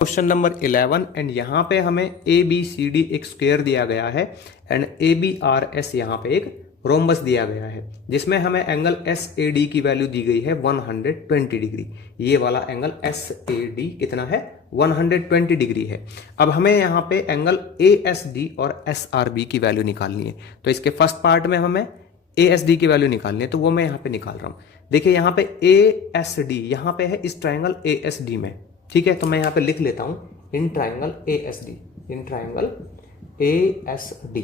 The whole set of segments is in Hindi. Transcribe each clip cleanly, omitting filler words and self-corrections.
क्वेश्चन नंबर 11 एंड यहाँ पे हमें ए बी सी डी एक स्क्वायर दिया गया है and A B R S यहाँ पे एक रोम्बस दिया गया है जिसमें हमें एंगल एस ए डी की वैल्यू दी गई है 120 डिग्री। ये वाला एंगल एस ए डी कितना है 120 डिग्री है। अब हमें यहाँ पे एंगल ए एस डी और एस आर बी की वैल्यू निकालनी है। तो इसके फर्स्ट पार्ट में हमें ए एस डी की वैल्यू निकालनी है तो वो मैं यहाँ पे निकाल रहा हूँ। देखिए यहाँ पे ए एस डी यहाँ पे है इस ट्राइंगल ए एस डी में, ठीक है। तो मैं यहाँ पे लिख लेता हूं in triangle A S D, in triangle A S D.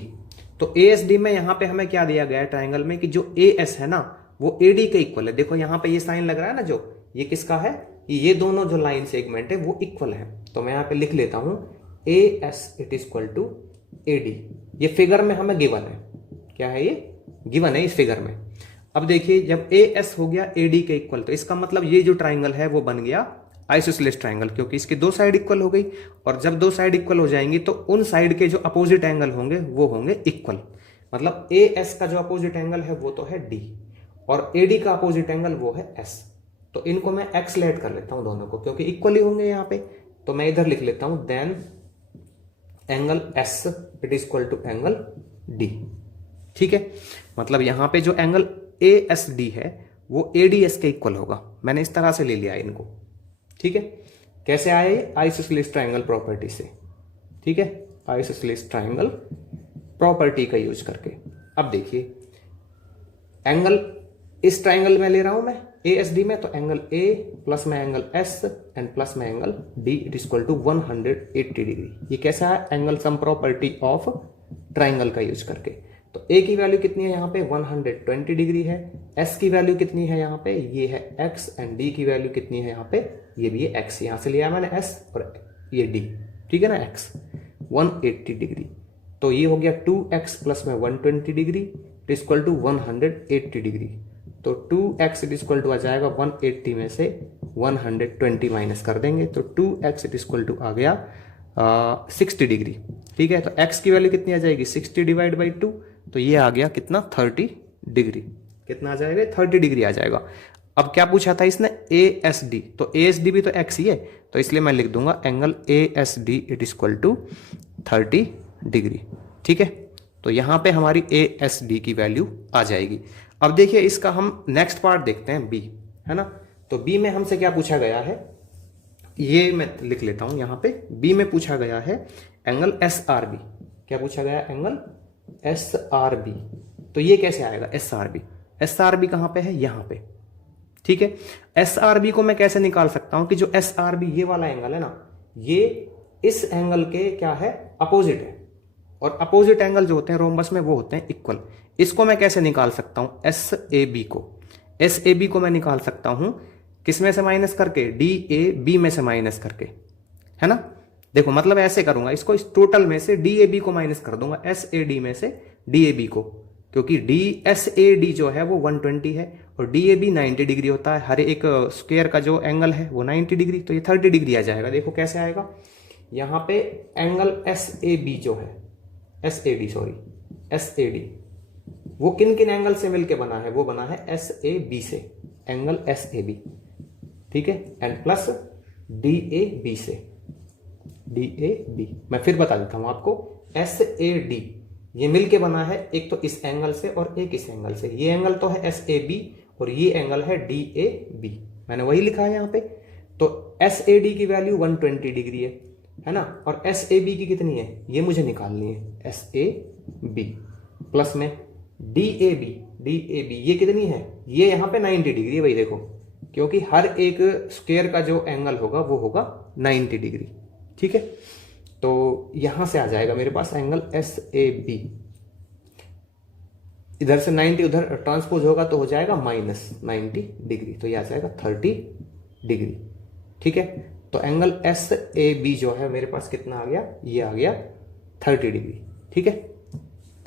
तो ए एस डी में यहाँ पे हमें क्या दिया गया है ट्राइंगल में कि जो ए एस है ना वो ए डी के इक्वल है। देखो यहाँ पे ये साइन लग रहा है ना, जो ये किसका है, ये दोनों जो लाइन सेगमेंट है वो इक्वल है। तो मैं यहाँ पे लिख लेता हूं A S it is equal to A D. ये फिगर में हमें गिवन है, क्या है ये गिवन है इस फिगर में। अब देखिए जब ए एस हो गया ए डी के इक्वल तो इसका मतलब ये जो ट्राइंगल है वो बन गया आइसोसेलेस ट्राइंगल, क्योंकि इसके दो साइड इक्वल हो गई। और जब दो साइड इक्वल हो जाएंगी तो उन साइड के जो अपोजिट एंगल होंगे वो होंगे इक्वल। मतलब ए एस का जो अपोजिट एंगल है वो तो है डी और ए डी का अपोजिट एंगल वो है एस। तो इनको मैं एक्स लेट कर लेता हूं दोनों को, क्योंकि इक्वल ही होंगे यहाँ पे। तो मैं इधर लिख लेता हूं then angle S it is equal to angle D, ठीक है। मतलब यहां पे जो एंगल ए एस डी है वो ए डी एस के इक्वल होगा। मैंने इस तरह से ले लिया इनको, ठीक है। कैसे आए, आइसोसेलेस ट्राइंगल प्रॉपर्टी से, ठीक है, आइसोसेलेस ट्राइंगल प्रॉपर्टी का यूज करके। अब देखिए एंगल इस ट्राइंगल में ले रहा हूं मैं ए एस डी में, तो एंगल ए प्लस में एंगल एस एंड प्लस में angle D it is equal to 180 degree. ये कैसा है, angle sum property of triangle का यूज करके। तो ए की वैल्यू कितनी है यहाँ पे 120 डिग्री है, एस की वैल्यू कितनी है यहाँ पे ये है एक्स एंड डी की वैल्यू कितनी है यहाँ पे ये भी है एक्स। यहां से लिया मैंने एस और ये डी, ठीक है ना, एक्स 180 डिग्री। तो ये हो गया 2x प्लस में 120 degree it is equal to 180 degree. तो 2x it is equal to आ जाएगा 180 में से 120 माइनस कर देंगे तो 2x it is equal to आ गया 60 डिग्री, ठीक है। तो x की वैल्यू कितनी आ जाएगी 60 डिवाइड बाई 2, तो ये आ गया कितना 30 डिग्री। कितना आ जाएगा 30 डिग्री आ जाएगा। अब क्या पूछा था इसने ए एस डी, तो ए एस डी भी तो एक्स ही है, तो इसलिए मैं लिख दूंगा angle A S D it is equal to 30 degree, ठीक है। तो यहां पे हमारी ए एस डी की वैल्यू आ जाएगी। अब देखिए इसका हम नेक्स्ट पार्ट देखते हैं बी, है ना। तो बी में हमसे क्या पूछा गया है, ये मैं लिख लेता हूं यहां पे। बी में पूछा गया है एंगल एस आर बी। क्या पूछा गया, एंगल एस आर बी। तो ये कैसे आएगा S R B, S R B कहां पे है यहां पे, ठीक है। एस आर बी को मैं कैसे निकाल सकता हूं कि जो एस आर बी ये वाला एंगल है ना ये इस एंगल के क्या है अपोजिट है, और अपोजिट एंगल जो होते हैं रोम्बस में वो होते हैं इक्वल। इसको मैं कैसे निकाल सकता हूं एस ए बी को, एस ए बी को मैं निकाल सकता हूं किसमें से माइनस करके, डी ए बी में से माइनस करके, है ना। देखो मतलब ऐसे करूंगा इसको, इस टोटल में से डी ए बी को माइनस कर दूंगा एस ए डी में से डी ए बी को, क्योंकि डी एस ए डी जो है वो 120 है और डी ए बी 90 डिग्री होता है। हर एक स्क्वायर का जो एंगल है वो 90 डिग्री, तो ये 30 डिग्री आ जाएगा। देखो कैसे आएगा, यहाँ पे एंगल एस ए बी जो है S A D sorry S A D वो किन किन एंगल से मिलके बना है, वो बना है एस ए बी से, एंगल एस ए बी, ठीक है, and plus D A B से, डी ए बी। मैं फिर बता देता हूं आपको, एस ए डी ये मिलके बना है एक तो इस एंगल से और एक इस एंगल से। ये एंगल तो है एस ए बी और ये एंगल है डी ए बी, मैंने वही लिखा है यहाँ पे। तो एस ए डी की वैल्यू 120 डिग्री है ना, और एस ए बी की कितनी है ये मुझे निकालनी है, एस ए बी प्लस में डी ए बी ये कितनी है, ये यहाँ पे 90 डिग्री। वही देखो क्योंकि हर एक स्क्वायर का जो एंगल होगा वो होगा 90 डिग्री, ठीक है। तो यहां से आ जाएगा मेरे पास एंगल एस ए बी, इधर से 90 उधर ट्रांसपोज होगा तो हो जाएगा माइनस 90 डिग्री, तो ये आ जाएगा 30 डिग्री, ठीक है। तो एंगल एस ए बी जो है मेरे पास कितना आ गया, ये आ गया 30 डिग्री, ठीक है,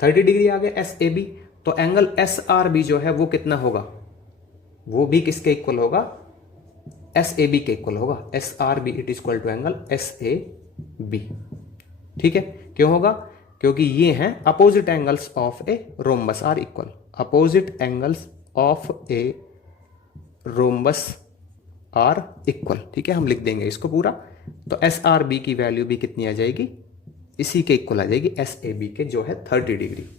30 डिग्री आ गया एस ए बी। तो एंगल एस आर बी जो है वो कितना होगा, वो भी किसके इक्वल होगा, एस ए बी के इक्वल होगा। S R B it is equal to angle S A B, ठीक है। क्यों होगा, क्योंकि ये हैं opposite angles of a rhombus are equal, opposite angles of a rhombus are equal, ठीक है। हम लिख देंगे इसको पूरा तो एस आर बी की वैल्यू भी कितनी आ जाएगी, इसी के इक्वल आ जाएगी, एस ए बी के जो है 30 डिग्री।